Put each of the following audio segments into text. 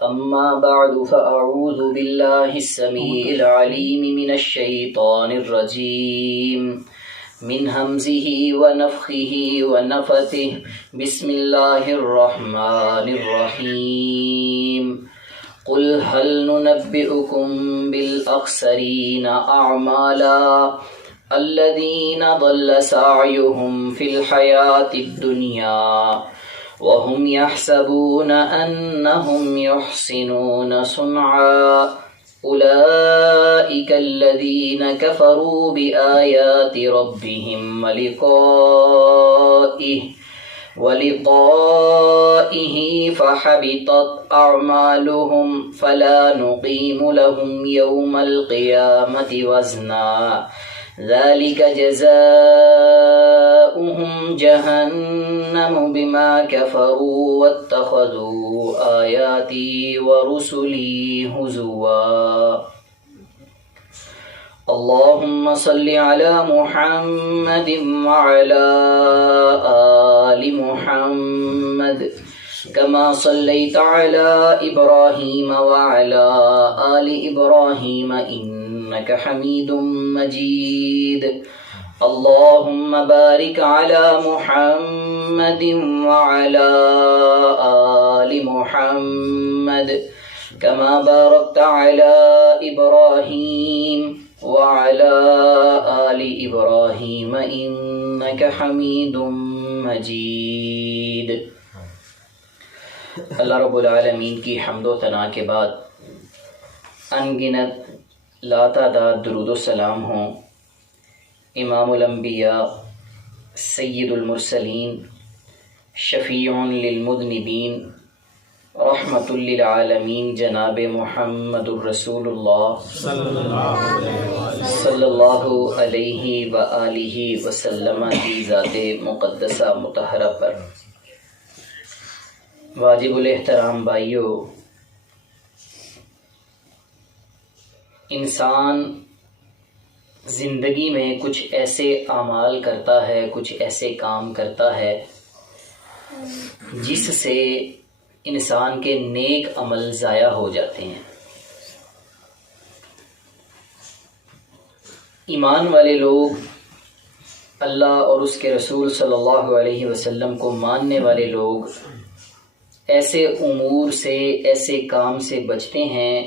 أما بعد فأعوذ بالله السميع العليم من الشيطان الرجيم من همزه ونفخه ونفثه بسم الله الرحمن الرحيم قل هل ننبئكم بالأخسرين أعمالا الذين ضل سعيهم في الحياة الدنيا وهم يحسبون أنهم يحسنون صنعا أولئك الذين كفروا بآيات ربهم ولقائه فحبطت أعمالهم فلا نقيم لهم يوم القيامة وزنا ذلك جزاؤهم جهنم بما كفروا واتخذوا آياتي ورسلي هزوا اللهم صل على محمد وعلى آل محمد كما صليت على إبراهيم وعلى آل إبراهيم إنك حميد مجيد اللهم بارك على محمد وعلى آل محمد كما باركت على إبراهيم وعلى آل إبراهيم إنك حميد مجيد۔ اللہ رب العالمین کی حمد و ثنا کے بعد انگنت لاتعداد درود و سلام ہوں امام الانبیاء سید المرسلین شفیع للمذنبین رحمت للعالمین جناب محمد الرسول اللہ صلی اللہ علیہ وآلہ وسلم کی ذات مقدسہ مطہرہ پر واجب الاحترام بھائیو، انسان زندگی میں کچھ ایسے اعمال کرتا ہے، کچھ ایسے کام کرتا ہے جس سے انسان کے نیک عمل ضائع ہو جاتے ہیں۔ ایمان والے لوگ، اللہ اور اس کے رسول صلی اللہ علیہ وسلم کو ماننے والے لوگ ایسے امور سے، ایسے کام سے بچتے ہیں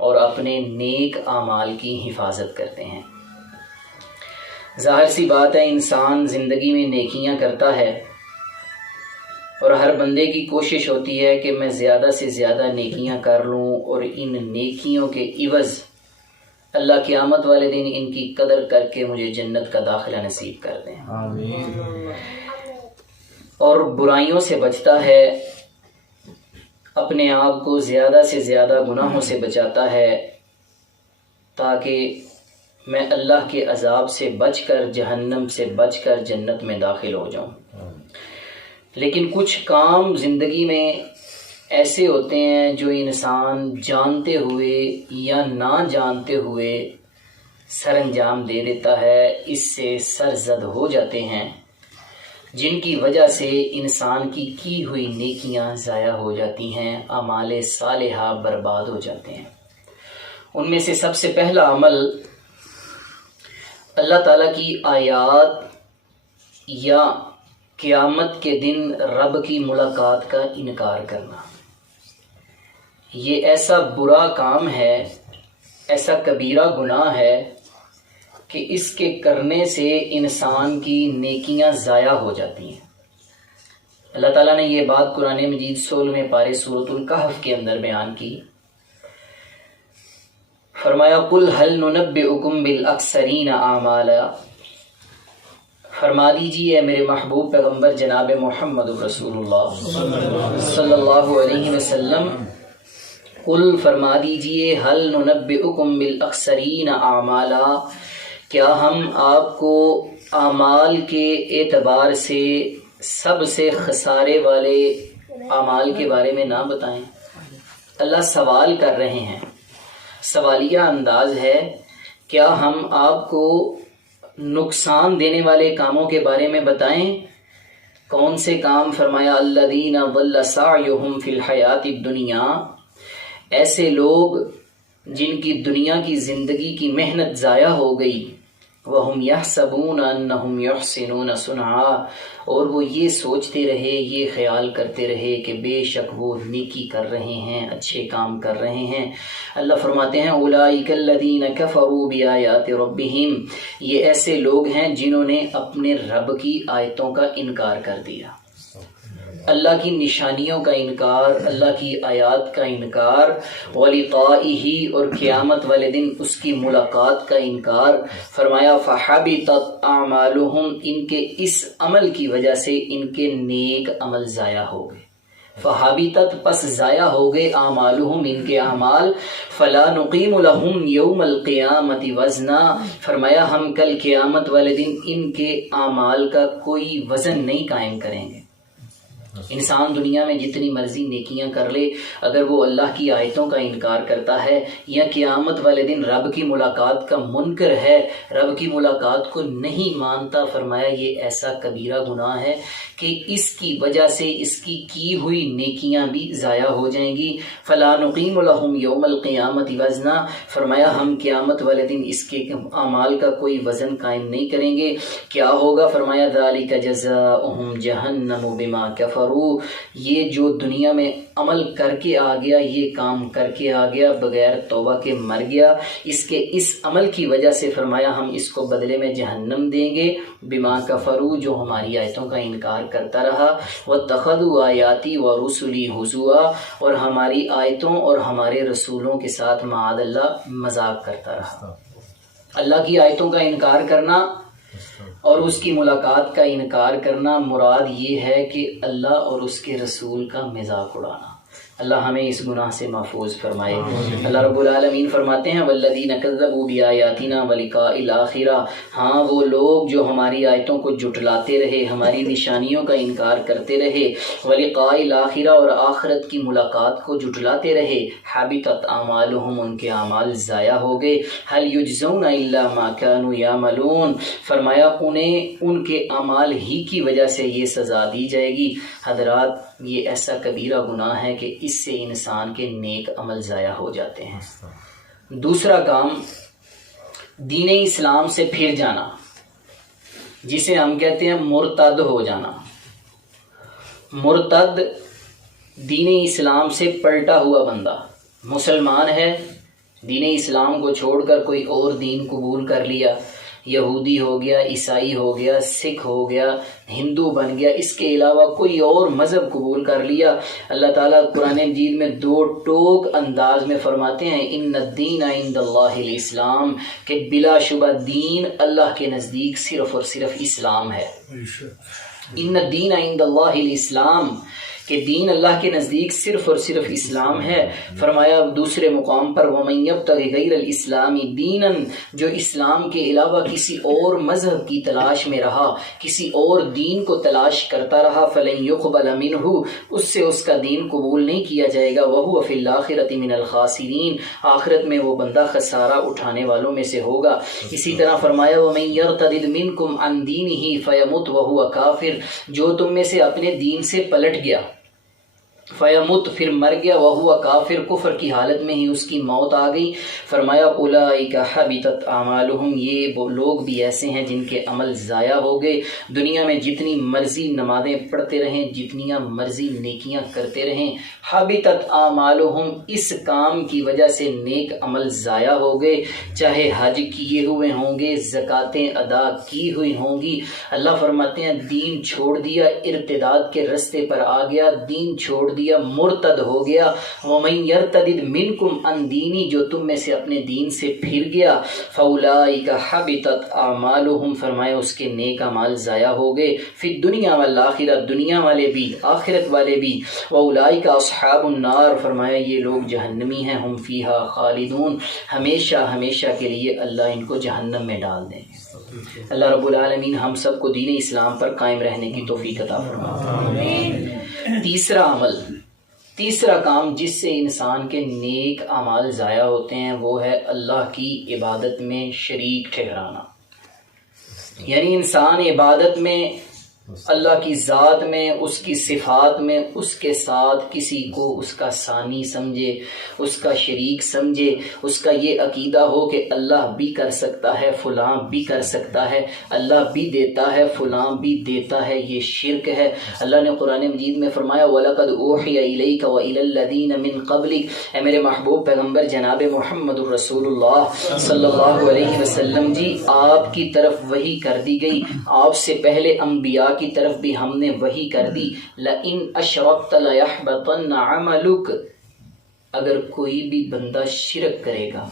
اور اپنے نیک اعمال کی حفاظت کرتے ہیں۔ ظاہر سی بات ہے، انسان زندگی میں نیکیاں کرتا ہے اور ہر بندے کی کوشش ہوتی ہے کہ میں زیادہ سے زیادہ نیکیاں کر لوں اور ان نیکیوں کے عوض اللہ قیامت والے دن ان کی قدر کر کے مجھے جنت کا داخلہ نصیب کر دیں۔ آمین۔ اور برائیوں سے بچتا ہے، اپنے آپ کو زیادہ سے زیادہ گناہوں سے بچاتا ہے تاکہ میں اللہ کے عذاب سے بچ کر، جہنم سے بچ کر جنت میں داخل ہو جاؤں۔ لیکن کچھ کام زندگی میں ایسے ہوتے ہیں جو انسان جانتے ہوئے یا نہ جانتے ہوئے سر انجام دے دیتا ہے، اس سے سرزد ہو جاتے ہیں، جن کی وجہ سے انسان کی ہوئی نیکیاں ضائع ہو جاتی ہیں، اعمال صالحہ برباد ہو جاتے ہیں۔ ان میں سے سب سے پہلا عمل اللہ تعالیٰ کی آیات یا قیامت کے دن رب کی ملاقات کا انکار کرنا۔ یہ ایسا برا کام ہے، ایسا کبیرہ گناہ ہے کہ اس کے کرنے سے انسان کی نیکیاں ضائع ہو جاتی ہیں۔ اللہ تعالیٰ نے یہ بات قرآن مجید 16ویں پارے سورۃ الکہف کے اندر بیان کی۔ فرمایا قل هل ننبئکم بالاکثرین اعمالا، فرما دیجیے اے میرے محبوب پیغمبر جناب محمد رسول اللہ صلی اللہ علیہ وسلم، قل فرما دیجیے هل ننبئکم بالاکثرین اعمالا، کیا ہم آپ کو اعمال کے اعتبار سے سب سے خسارے والے اعمال کے بارے میں نہ بتائیں؟ اللہ سوال کر رہے ہیں، سوالیہ انداز ہے، کیا ہم آپ کو نقصان دینے والے کاموں کے بارے میں بتائیں؟ کون سے کام؟ فرمایا الذین ضل سعیہم فی الحیات الدنیا، ایسے لوگ جن کی دنیا کی زندگی کی محنت ضائع ہو گئی، وَهُمْ يَحْسَبُونَ أَنَّهُمْ يُحْسِنُونَ صُنْعًا، اور وہ یہ سوچتے رہے، یہ خیال کرتے رہے کہ بے شک وہ نیکی کر رہے ہیں، اچھے کام کر رہے ہیں۔ اللہ فرماتے ہیں أُولَٰئِكَ الَّذِينَ كَفَرُوا بِآيَاتِ رَبِّهِمْ، یہ ایسے لوگ ہیں جنہوں نے اپنے رب کی آیتوں کا انکار کر دیا، اللہ کی نشانیوں کا انکار، اللہ کی آیات کا انکار، وَلِقَائِهِ، اور قیامت والے دن اس کی ملاقات کا انکار۔ فرمایا فَحَبِطَتْ أَعْمَالُهُمْ، ان کے اس عمل کی وجہ سے ان کے نیک عمل ضائع ہو گئے۔ فَحَبِطَتْ، پس ضائع ہو گئے، اعمالہم، ان کے اعمال، فَلَا نُقِيمُ لَهُمْ يَوْمَ الْقِيَامَةِ وَزْنًا، فرمایا ہم کل قیامت والے دن ان کے اعمال کا کوئی وزن نہیں قائم کریں گے۔ انسان دنیا میں جتنی مرضی نیکیاں کر لے، اگر وہ اللہ کی آیتوں کا انکار کرتا ہے یا قیامت والے دن رب کی ملاقات کا منکر ہے، رب کی ملاقات کو نہیں مانتا، فرمایا یہ ایسا کبیرہ گناہ ہے کہ اس کی وجہ سے اس کی ہوئی نیکیاں بھی ضائع ہو جائیں گی۔ فَلَا نُقِيمُ لَهُمْ يَوْمَ الْقِيَامَةِ وَزْنًا، فرمایا ہم قیامت والے دن اس کے اعمال کا کوئی وزن قائم نہیں کریں گے۔ کیا ہوگا؟ فرمایا ذَلِكَ جَزَاؤُهُمْ جَهَنَّمُ بِمَا كَفَرُوا، یہ جو دنیا میں عمل کر کے آ گیا، یہ کام کر کے آ گیا، بغیر توبہ کے مر گیا، اس کے اس عمل کی وجہ سے فرمایا ہم اس کو بدلے میں جہنم دیں گے، بما کفروا، جو ہماری آیتوں کا انکار کرتا رہا، واتخذوا آیاتی ورسلی ہزوا، اور ہماری آیتوں اور ہمارے رسولوں کے ساتھ معاذ اللہ مذاق کرتا رہا۔ اللہ کی آیتوں کا انکار کرنا اور اس کی ملاقات کا انکار کرنا، مراد یہ ہے کہ اللہ اور اس کے رسول کا مذاق اڑانا۔ اللہ ہمیں اس گناہ سے محفوظ فرمائے۔ اللہ رب العالمین فرماتے ہیں والذین کذبوا بآیاتنا ولقاء الآخرہ، ہاں وہ لوگ جو ہماری آیتوں کو جھٹلاتے رہے، ہماری نشانیوں کا انکار کرتے رہے، ولقاء الآخرہ، اور آخرت کی ملاقات کو جھٹلاتے رہے، حبطت اعمالہم، ان کے اعمال ضائع ہو گئے، هل یجزون الا ما كانوا یعملون، فرمایا انہیں ان کے اعمال ہی کی وجہ سے یہ سزا دی جائے گی۔ حضرات یہ ایسا کبیرہ گناہ ہے کہ اس سے انسان کے نیک عمل ضائع ہو جاتے ہیں۔ دوسرا کام، دین اسلام سے پھر جانا، جسے ہم کہتے ہیں مرتد ہو جانا۔ مرتد دین اسلام سے پلٹا ہوا بندہ، مسلمان ہے، دین اسلام کو چھوڑ کر کوئی اور دین قبول کر لیا، یہودی ہو گیا، عیسائی ہو گیا، سکھ ہو گیا، ہندو بن گیا، اس کے علاوہ کوئی اور مذہب قبول کر لیا۔ اللہ تعالیٰ قرآن مجید میں دو ٹوک انداز میں فرماتے ہیں ان الدین عند اللہ الاسلام، کہ بلا شبہ دین اللہ کے نزدیک صرف اور صرف اسلام ہے۔ ان الدین عند اللہ الاسلام، کہ دین اللہ کے نزدیک صرف اور صرف اسلام ہے۔ فرمایا دوسرے مقام پر وَمَن يَبْتَغِ غَيْرَ الْإِسْلَامِ دِينًا، جو اسلام کے علاوہ کسی اور مذہب کی تلاش میں رہا، کسی اور دین کو تلاش کرتا رہا، فَلَن يُقْبَلَ مِنْهُ، اس سے اس کا دین قبول نہیں کیا جائے گا، وَهُوَ فِي الْآخِرَةِ مِنَ الْخَاسِرِينَ، آخرت میں وہ بندہ خسارہ اٹھانے والوں میں سے ہوگا۔ اسی طرح فرمایا وَمَن يَرْتَدِدْ مِنْكُمْ عَنْ دِينِهِ فَيَمُتْ وَهُوَ كَافِرٌ، جو تم میں سے اپنے دین سے پلٹ گیا، فیمت، پھر مر گیا، وہو کافر، کفر کی حالت میں ہی اس کی موت آ گئی۔ فرمایا اولئک حبطت اعمالہم، یہ وہ لوگ بھی ایسے ہیں جن کے عمل ضائع ہو گئے، دنیا میں جتنی مرضی نمازیں پڑھتے رہیں، جتنی مرضی نیکیاں کرتے رہیں، حبطت اعمالہم، اس کام کی وجہ سے نیک عمل ضائع ہو گئے، چاہے حج کیے ہوئے ہوں گے، زکاتیں ادا کی ہوئی ہوں گی۔ اللہ فرماتے ہیں دین چھوڑ دیا، ارتداد کے رستے پر آ گیا، دین چھوڑ دیا، مرتد ہو گیا۔ وَمَن يَرْتَدِدْ مِنْكُمْ عَنْ دِينِهِ، جو تم میں سے اپنے دین سے پھر گیا، فَأُولَئِكَ حَبِطَتْ أَعْمَالُهُمْ، فرمایا اس کے نیک اعمال ضائع ہو گئے، فی الدنیا والآخرہ، دنیا والے بھی، آخرت والے بھی، وَأُولَئِكَ أَصْحَابُ النَّارِ، فرمایا یہ لوگ جہنمی ہیں، ہم فیہا خالدون، ہمیشہ ہمیشہ کے لیے اللہ ان کو جہنم میں ڈال دیں گے۔ اللہ رب العالمین ہم سب کو دین اسلام پر قائم رہنے کی توفیق عطا فرمائے۔ تیسرا عمل، تیسرا کام جس سے انسان کے نیک اعمال ضائع ہوتے ہیں، وہ ہے اللہ کی عبادت میں شریک ٹھہرانا۔ یعنی انسان عبادت میں اللہ کی ذات میں، اس کی صفات میں اس کے ساتھ کسی کو اس کا ثانی سمجھے، اس کا شریک سمجھے، اس کا یہ عقیدہ ہو کہ اللہ بھی کر سکتا ہے، فلاں بھی کر سکتا ہے، اللہ بھی دیتا ہے، فلاں بھی دیتا ہے، یہ شرک ہے۔ اللہ نے قرآن مجید میں فرمایا وَلَقَدْ أُوحِيَ إِلَيْكَ وَإِلَى الَّذِينَ مِن قَبْلِكَ، اے میرے محبوب پیغمبر جناب محمد الرسول اللہ صلی اللہ علیہ وسلم جی، آپ کی طرف وحی کر دی گئی، آپ سے پہلے انبیاء کی طرف بھی ہم نے وحی کر دی، لَإِنْ أَشْرَكْتَ لَيَحْبَطَنَّ عَمَلُكَ، اگر کوئی بھی بندہ شرک کرے گا،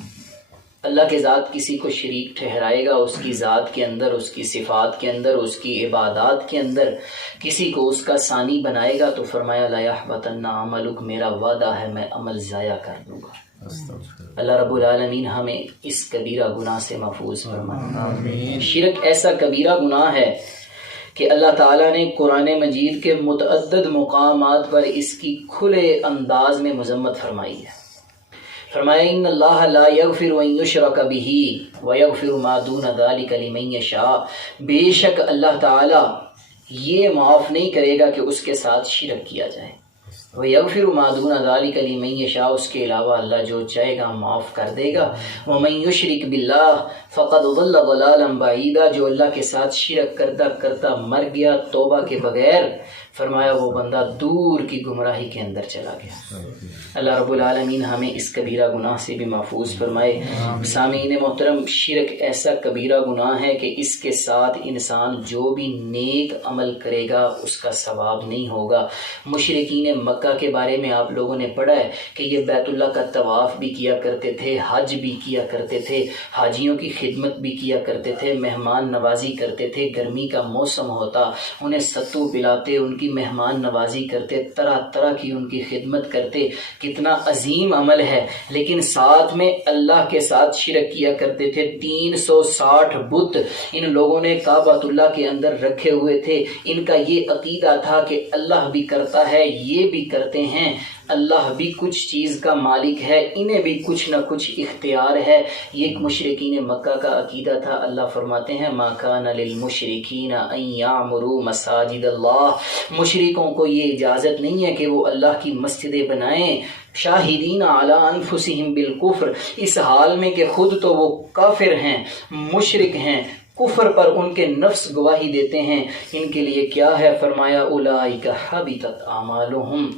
اللہ کے ذات کسی کو شریک ٹھہرائے گا، اس کی ذات کے اندر، اس کی صفات کے اندر، اس کی عبادات کے اندر کسی کو اس کا ثانی بنائے گا، تو فرمایا لَيَحْبَطَنَّ عَمَلُكَ، میرا وعدہ ہے میں عمل ضائع کر دوں گا۔ اللہ رب العالمین ہمیں اس کبیرہ گناہ سے محفوظ فرمائے۔ شرک ایسا کبیرہ گناہ ہے کہ اللہ تعالیٰ نے قرآن مجید کے متعدد مقامات پر اس کی کھلے انداز میں مذمت فرمائی ہے۔ فرمایا ان اللہ لا یغفر ان یشرک بہ ویغفر ما دون ذلک لمن یشاء، بے شک اللہ تعالیٰ یہ معاف نہیں کرے گا کہ اس کے ساتھ شرک کیا جائے، وَيَغْفِرُ مَا دُونَ ذَلِكَ لِمَن يَشَاءُ، اس کے علاوہ اللہ جو چاہے گا معاف کر دے گا، وَمَن يُشْرِكْ بِاللَّهِ فَقَدْ ضَلَّ ضَلَالًا بَعِيدًا، جو اللہ کے ساتھ شرک کرتا کرتا مر گیا توبہ کے بغیر، فرمایا وہ بندہ دور کی گمراہی کے اندر چلا گیا۔ اللہ رب العالمین ہمیں اس کبیرہ گناہ سے بھی محفوظ فرمائے۔ سامعین محترم، شرک ایسا کبیرہ گناہ ہے کہ اس کے ساتھ انسان جو بھی نیک عمل کرے گا اس کا ثواب نہیں ہوگا۔ مشرکین مکہ کے بارے میں آپ لوگوں نے پڑھا ہے کہ یہ بیت اللہ کا طواف بھی کیا کرتے تھے، حج بھی کیا کرتے تھے، حاجیوں کی خدمت بھی کیا کرتے تھے، مہمان نوازی کرتے تھے، گرمی کا موسم ہوتا انہیں ستو پلاتے، ان کی مہمان نوازی کرتے، طرح طرح کی ان کی خدمت کرتے، کتنا عظیم عمل ہے، لیکن ساتھ میں اللہ کے ساتھ شرک کیا کرتے تھے۔ 360 بت ان لوگوں نے کعبۃ اللہ کے اندر رکھے ہوئے تھے، ان کا یہ عقیدہ تھا کہ اللہ بھی کرتا ہے، یہ بھی کرتے ہیں، اللہ بھی کچھ چیز کا مالک ہے، انہیں بھی کچھ نہ کچھ اختیار ہے، یہ ایک مشرکین مکہ کا عقیدہ تھا۔ اللہ فرماتے ہیں ما کان للمشرکین ان یعمروا مساجد اللہ، مشرکوں کو یہ اجازت نہیں ہے کہ وہ اللہ کی مسجدیں بنائیں، شاہدین علی انفسہم بالکفر، اس حال میں کہ خود تو وہ کافر ہیں، مشرک ہیں، کفر پر ان کے نفس گواہی دیتے ہیں، ان کے لیے کیا ہے؟ فرمایا اولئک حبطت اعمالہم،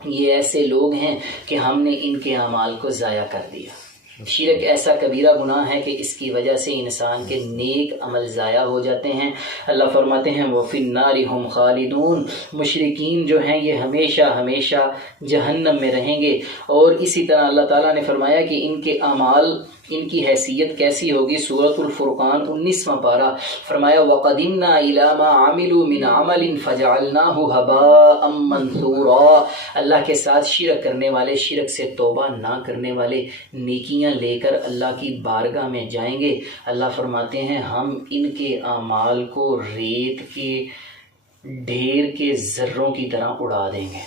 یہ ایسے لوگ ہیں کہ ہم نے ان کے اعمال کو ضائع کر دیا۔ شرک ایسا کبیرہ گناہ ہے کہ اس کی وجہ سے انسان کے نیک عمل ضائع ہو جاتے ہیں۔ اللہ فرماتے ہیں وَفِي النَّارِ هُمْ خَالِدُونَ، مشرکین جو ہیں یہ ہمیشہ ہمیشہ جہنم میں رہیں گے۔ اور اسی طرح اللہ تعالیٰ نے فرمایا کہ ان کے اعمال، ان کی حیثیت کیسی ہوگی؟ سورۃ الفرقان 19واں پارہ، فرمایا وَقَدِمْنَا إِلَىٰ مَا عَمِلُوا مِنْ عَمَلٍ فَجَعَلْنَاهُ هَبَاءً مَنْثُورًا، اللہ کے ساتھ شرک کرنے والے، شرک سے توبہ نہ کرنے والے نیکیاں لے کر اللہ کی بارگاہ میں جائیں گے، اللہ فرماتے ہیں ہم ان کے اعمال کو ریت کے ڈھیر کے ذروں کی طرح اڑا دیں گے۔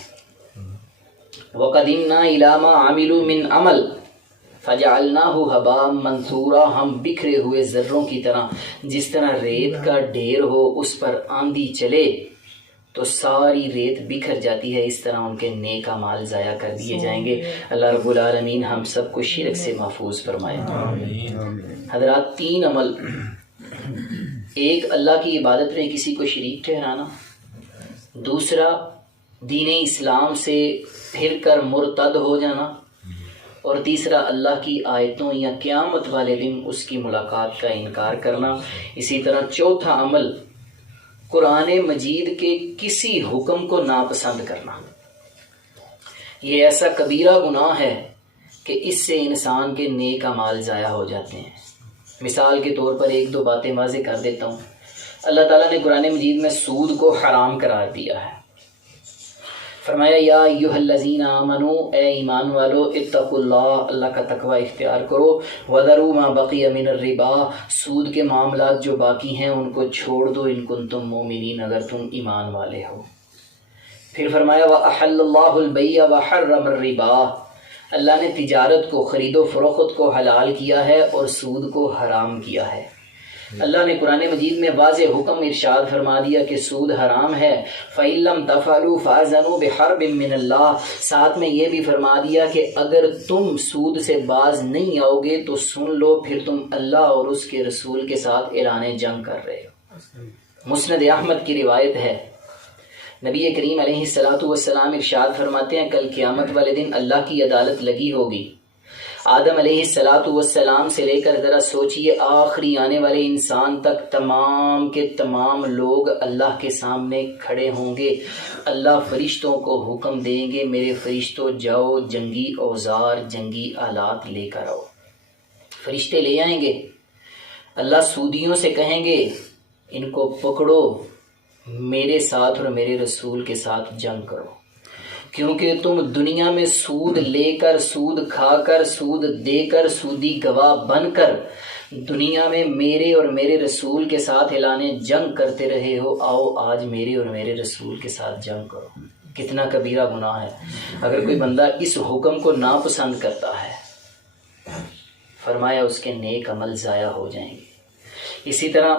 وَقَدِمْنَا إِلَىٰ مَا عَمِلُوا مِنْ عَمَلٍ فَجَعَلْنَاهُ هَبَاءً مَنْثُورًا، ہم بکھرے ہوئے ذروں کی طرح، جس طرح ریت کا ڈھیر ہو اس پر آندھی چلے تو ساری ریت بکھر جاتی ہے، اس طرح ان کے نیک اعمال ضائع کر دیے جائیں گے۔ اللہ رب العالمین ہم سب کو شرک سے محفوظ فرمائے۔ حضرات، 3 عمل، ایک اللہ کی عبادت میں کسی کو شریک ٹھہرانا، دوسرا دین اسلام سے پھر کر مرتد ہو جانا، اور تیسرا اللہ کی آیتوں یا قیامت والے دن اس کی ملاقات کا انکار کرنا۔ اسی طرح چوتھا عمل قرآن مجید کے کسی حکم کو ناپسند کرنا۔ یہ ایسا کبیرہ گناہ ہے کہ اس سے انسان کے نیک اعمال ضائع ہو جاتے ہیں۔ مثال کے طور پر 1-2 باتیں واضح کر دیتا ہوں۔ اللہ تعالیٰ نے قرآن مجید میں سود کو حرام قرار دیا ہے۔ فرمایا یا ایھا الذین آمنوا، اے ایمان والو، اتقوا اللہ، اللہ کا تقوی اختیار کرو، وذروا ما بقی من الربا، سود کے معاملات جو باقی ہیں ان کو چھوڑ دو، ان کنتم مؤمنین، اگر تم ایمان والے ہو۔ پھر فرمایا وَأَحَلَّ اللَّهُ الْبَيْعَ وَحَرَّمَ الرِّبَا، اللہ نے تجارت کو، خرید و فروخت کو حلال کیا ہے اور سود کو حرام کیا ہے۔ اللہ نے قرآن مجید میں واضح حکم ارشاد فرما دیا کہ سود حرام ہے. فَإِن لَّمْ تَفْعَلُوا فَأَذَنُوا بِحَرْبٍ مِّنَ اللَّهِ. ساتھ میں یہ بھی فرما دیا کہ اگر تم سود سے باز نہیں آؤ گے تو سن لو پھر تم اللہ اور اس کے رسول کے ساتھ اعلان جنگ کر رہے ہو. مسند احمد کی روایت ہے، نبی کریم علیہ الصلوۃ والسلام ارشاد فرماتے ہیں کل قیامت والے دن اللہ کی عدالت لگی ہوگی. آدم علیہ الصلوۃ والسلام سے لے کر ذرا سوچئے آخری آنے والے انسان تک تمام کے تمام لوگ اللہ کے سامنے کھڑے ہوں گے. اللہ فرشتوں کو حکم دیں گے میرے فرشتوں جاؤ جنگی اوزار جنگی آلات لے کر آؤ. فرشتے لے آئیں گے. اللہ سودیوں سے کہیں گے ان کو پکڑو میرے ساتھ اور میرے رسول کے ساتھ جنگ کرو، کیونکہ تم دنیا میں سود لے کر سود کھا کر سود دے کر سودی گواہ بن کر دنیا میں میرے اور میرے رسول کے ساتھ اعلان جنگ کرتے رہے ہو. آؤ آج میرے اور میرے رسول کے ساتھ جنگ کرو. کتنا کبیرہ گناہ ہے. اگر کوئی بندہ اس حکم کو ناپسند کرتا ہے فرمایا اس کے نیک عمل ضائع ہو جائیں گے. اسی طرح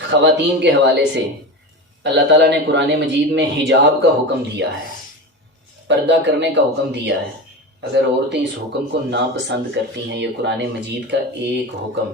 خواتین کے حوالے سے اللہ تعالیٰ نے قرآن مجید میں حجاب کا حکم دیا ہے، پردہ کرنے کا حکم دیا ہے. اگر عورتیں اس حکم کو ناپسند کرتی ہیں، یہ قرآن مجید کا ایک حکم.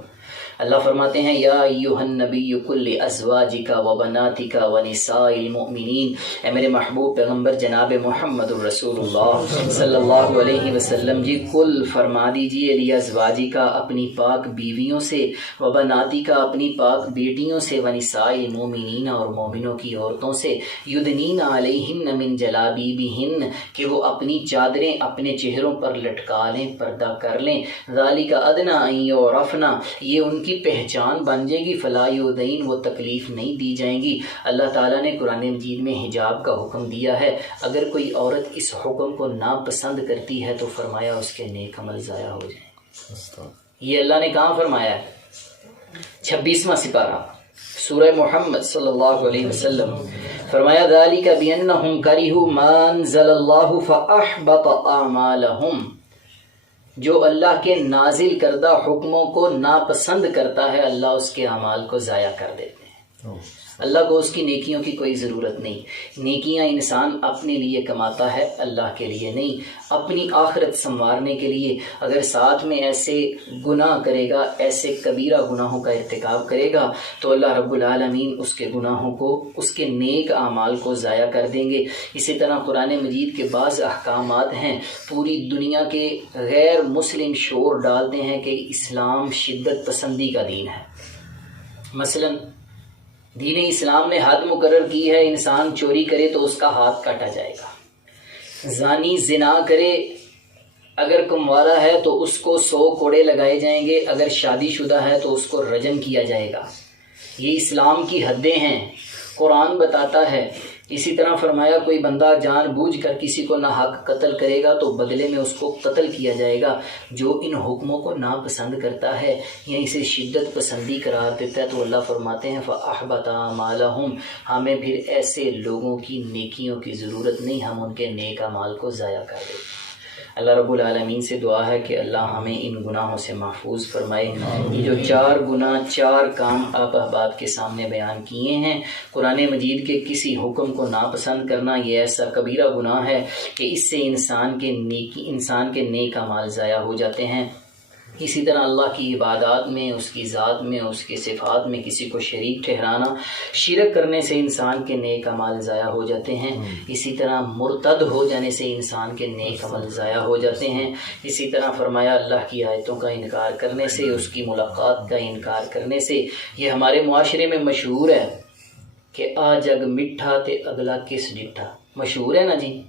اللہ فرماتے ہیں یا ایھا النبی قل لازواجک وبناتک ونساء المؤمنین، اے میرے محبوب پیغمبر جناب محمد الرسول اللہ صلی اللہ علیہ وسلم جی قل فرما دیجئے لازواجک اپنی پاک بیویوں سے، وبناتک اپنی پاک بیٹیوں سے، ونساء المؤمنین اور مومنوں کی عورتوں سے، یدنین علیہن من جلابیبہن کہ وہ اپنی چادریں اپنے چہروں پر لٹکا لیں، پردہ کر لیں. ذالک ادنی ان یعرفن یہ ان کی پہچان بن جائے گی. فلا یؤذین وہ تکلیف نہیں دی جائیں گی. اللہ تعالیٰ نے قرآن مجید میں حجاب کا حکم دیا ہے. اگر کوئی عورت اس حکم کو ناپسند کرتی ہے تو فرمایا اس کے نیک عمل ضائع ہو جائیں. یہ اللہ نے کہاں فرمایا ہے؟ 26واں سپارہ سورہ محمد صلی اللہ علیہ وسلم فرمایا ذالک بانہم کرہوا ما انزل اللہ فاحبط اعمالہم. جو اللہ کے نازل کردہ حکموں کو ناپسند کرتا ہے اللہ اس کے اعمال کو ضائع کر دیتے ہیں. اللہ کو اس کی نیکیوں کی کوئی ضرورت نہیں. نیکیاں انسان اپنے لیے کماتا ہے، اللہ کے لیے نہیں، اپنی آخرت سنوارنے کے لیے. اگر ساتھ میں ایسے گناہ کرے گا، ایسے کبیرہ گناہوں کا ارتکاب کرے گا تو اللہ رب العالمین اس کے گناہوں کو، اس کے نیک اعمال کو ضائع کر دیں گے. اسی طرح قرآن مجید کے بعض احکامات ہیں پوری دنیا کے غیر مسلم شور ڈالتے ہیں کہ اسلام شدت پسندی کا دین ہے. مثلا دین اسلام نے حد مقرر کی ہے انسان چوری کرے تو اس کا ہاتھ کاٹا جائے گا، زانی زنا کرے اگر کموارا ہے تو اس کو 100 کوڑے لگائے جائیں گے، اگر شادی شدہ ہے تو اس کو رجم کیا جائے گا. یہ اسلام کی حدیں ہیں، قرآن بتاتا ہے. اسی طرح فرمایا کوئی بندہ جان بوجھ کر کسی کو ناحق قتل کرے گا تو بدلے میں اس کو قتل کیا جائے گا. جو ان حکموں کو ناپسند کرتا ہے یا اسے شدت پسندی قرار دیتا ہے تو اللہ فرماتے ہیں فَأَحْبَطَ أَعْمَالَهُمْ ہمیں پھر ایسے لوگوں کی نیکیوں کی ضرورت نہیں، ہم ان کے نیک اعمال کو ضائع کر دیں. اللہ رب العالمین سے دعا ہے کہ اللہ ہمیں ان گناہوں سے محفوظ فرمائے. یہ جو 4 گناہ 4 کام آپ احباب کے سامنے بیان کیے ہیں، قرآن مجید کے کسی حکم کو ناپسند کرنا یہ ایسا کبیرہ گناہ ہے کہ اس سے انسان کے نیک اعمال ضائع ہو جاتے ہیں. اسی طرح اللہ کی عبادات میں، اس کی ذات میں، اس کے صفات میں کسی کو شریک ٹھہرانا، شرک کرنے سے انسان کے نیک اعمال ضائع ہو جاتے ہیں. اسی طرح مرتد ہو جانے سے انسان کے نیک عمل ضائع ہو جاتے ہیں. اسی طرح فرمایا اللہ کی آیتوں کا انکار کرنے سے، اس کی ملاقات کا انکار کرنے سے. یہ ہمارے معاشرے میں مشہور ہے کہ آ جگ میٹھا تے اگلا کس ڈٹھا، مشہور ہے نا جی.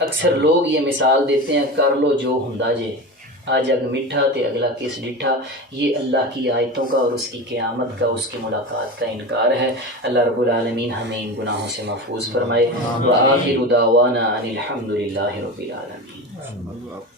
اکثر لوگ یہ مثال دیتے ہیں کر لو جو ہندا جے، آ جگ میٹھا تے اگلا کس ڈٹھا. یہ اللہ کی آیتوں کا اور اس کی قیامت کا، اس کی ملاقات کا انکار ہے. اللہ رب العالمین ہمیں ان گناہوں سے محفوظ فرمائے. وآخر دعوانا ان الحمد للہ رب العالمین.